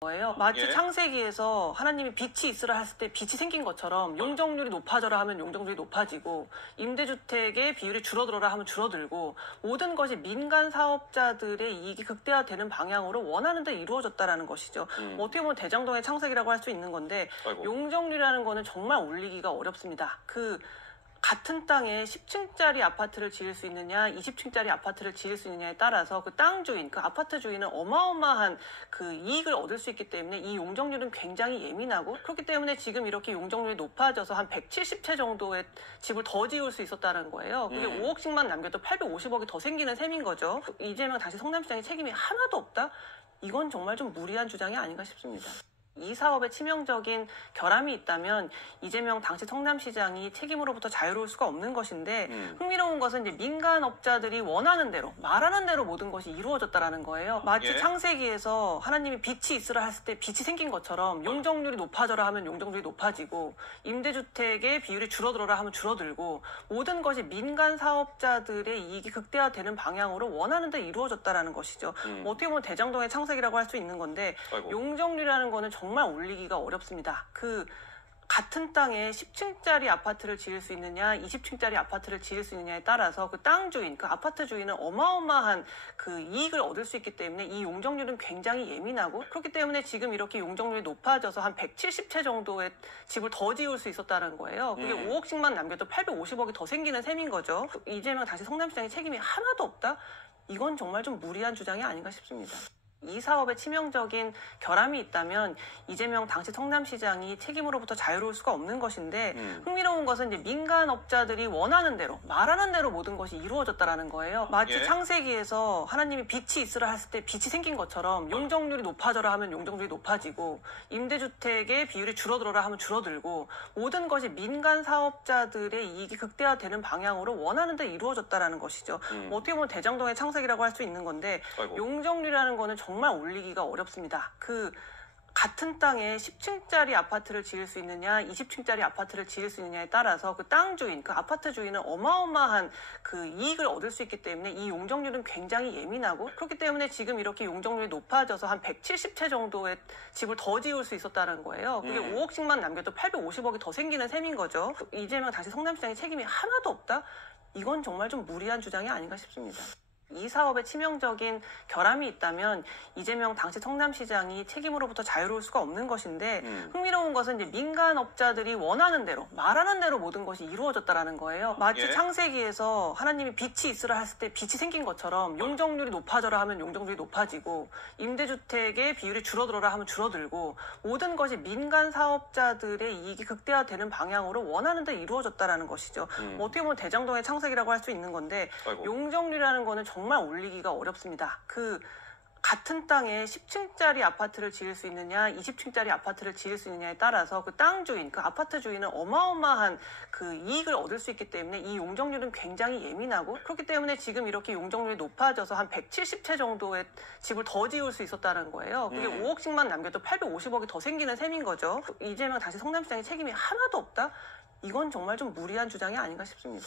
거예요. 마치 예. 창세기에서 하나님이 빛이 있으라 했을 때 빛이 생긴 것처럼 용적률이 높아져라 하면 용적률이 높아지고 임대주택의 비율이 줄어들어라 하면 줄어들고 모든 것이 민간 사업자들의 이익이 극대화되는 방향으로 원하는 데 이루어졌다라는 것이죠. 어떻게 보면 대장동의 창세기라고 할 수 있는 건데 아이고. 용적률이라는 거는 정말 올리기가 어렵습니다. 같은 땅에 10층짜리 아파트를 지을 수 있느냐, 20층짜리 아파트를 지을 수 있느냐에 따라서 그 땅 주인, 그 아파트 주인은 어마어마한 그 이익을 얻을 수 있기 때문에 이 용적률은 굉장히 예민하고 그렇기 때문에 지금 이렇게 용적률이 높아져서 한 170채 정도의 집을 더 지을 수 있었다는 거예요. 그게 5억씩만 남겨도 850억이 더 생기는 셈인 거죠. 이재명 당시 성남시장의 책임이 하나도 없다? 이건 정말 좀 무리한 주장이 아닌가 싶습니다. 이 사업에 치명적인 결함이 있다면 이재명 당시 성남시장이 책임으로부터 자유로울 수가 없는 것인데 흥미로운 것은 이제 민간업자들이 원하는 대로 말하는 대로 모든 것이 이루어졌다라는 거예요. 마치 예. 창세기에서 하나님이 빛이 있으라 했을 때 빛이 생긴 것처럼 용적률이 높아져라 하면 용적률이 높아지고 임대주택의 비율이 줄어들어라 하면 줄어들고 모든 것이 민간 사업자들의 이익이 극대화되는 방향으로 원하는 데 이루어졌다라는 것이죠. 어떻게 보면 대장동의 창세기라고 할 수 있는 건데 아이고. 용적률이라는 거는 정말 올리기가 어렵습니다. 같은 땅에 10층짜리 아파트를 지을 수 있느냐, 20층짜리 아파트를 지을 수 있느냐에 따라서 그 땅 주인, 그 아파트 주인은 어마어마한 그 이익을 얻을 수 있기 때문에 이 용적률은 굉장히 예민하고 그렇기 때문에 지금 이렇게 용적률이 높아져서 한 170채 정도의 집을 더 지을 수 있었다는 거예요. 그게 5억씩만 남겨도 850억이 더 생기는 셈인 거죠. 이재명 당시 성남시장의 책임이 하나도 없다? 이건 정말 좀 무리한 주장이 아닌가 싶습니다. 이 사업에 치명적인 결함이 있다면 이재명 당시 성남시장이 책임으로부터 자유로울 수가 없는 것인데 흥미로운 것은 이제 민간업자들이 원하는 대로 말하는 대로 모든 것이 이루어졌다라는 거예요. 마치 예. 창세기에서 하나님이 빛이 있으라 했을 때 빛이 생긴 것처럼 용적률이 높아져라 하면 용적률이 높아지고 임대주택의 비율이 줄어들어라 하면 줄어들고 모든 것이 민간 사업자들의 이익이 극대화되는 방향으로 원하는 데 이루어졌다라는 것이죠. 어떻게 보면 대장동의 창세기라고 할 수 있는 건데 아이고. 용적률이라는 거는 정말 올리기가 어렵습니다. 같은 땅에 10층짜리 아파트를 지을 수 있느냐, 20층짜리 아파트를 지을 수 있느냐에 따라서 그 땅 주인, 그 아파트 주인은 어마어마한 그 이익을 얻을 수 있기 때문에 이 용적률은 굉장히 예민하고 그렇기 때문에 지금 이렇게 용적률이 높아져서 한 170채 정도의 집을 더 지을 수 있었다는 거예요. 그게 5억씩만 남겨도 850억이 더 생기는 셈인 거죠. 이재명 당시 성남시장의 책임이 하나도 없다? 이건 정말 좀 무리한 주장이 아닌가 싶습니다. 이 사업에 치명적인 결함이 있다면 이재명 당시 성남시장이 책임으로부터 자유로울 수가 없는 것인데 흥미로운 것은 이제 민간업자들이 원하는 대로 말하는 대로 모든 것이 이루어졌다라는 거예요. 마치 예. 창세기에서 하나님이 빛이 있으라 했을 때 빛이 생긴 것처럼 용적률이 높아져라 하면 용적률이 높아지고 임대주택의 비율이 줄어들어라 하면 줄어들고 모든 것이 민간 사업자들의 이익이 극대화되는 방향으로 원하는 데 이루어졌다라는 것이죠. 어떻게 보면 대장동의 창세기라고 할 수 있는 건데 아이고. 용적률이라는 거는 정말 올리기가 어렵습니다. 같은 땅에 10층짜리 아파트를 지을 수 있느냐, 20층짜리 아파트를 지을 수 있느냐에 따라서 그 땅 주인, 그 아파트 주인은 어마어마한 그 이익을 얻을 수 있기 때문에 이 용적률은 굉장히 예민하고 그렇기 때문에 지금 이렇게 용적률이 높아져서 한 170채 정도의 집을 더 지을 수 있었다는 거예요. 그게 5억씩만 남겨도 850억이 더 생기는 셈인 거죠. 이재명 당시 성남시장의 책임이 하나도 없다? 이건 정말 좀 무리한 주장이 아닌가 싶습니다.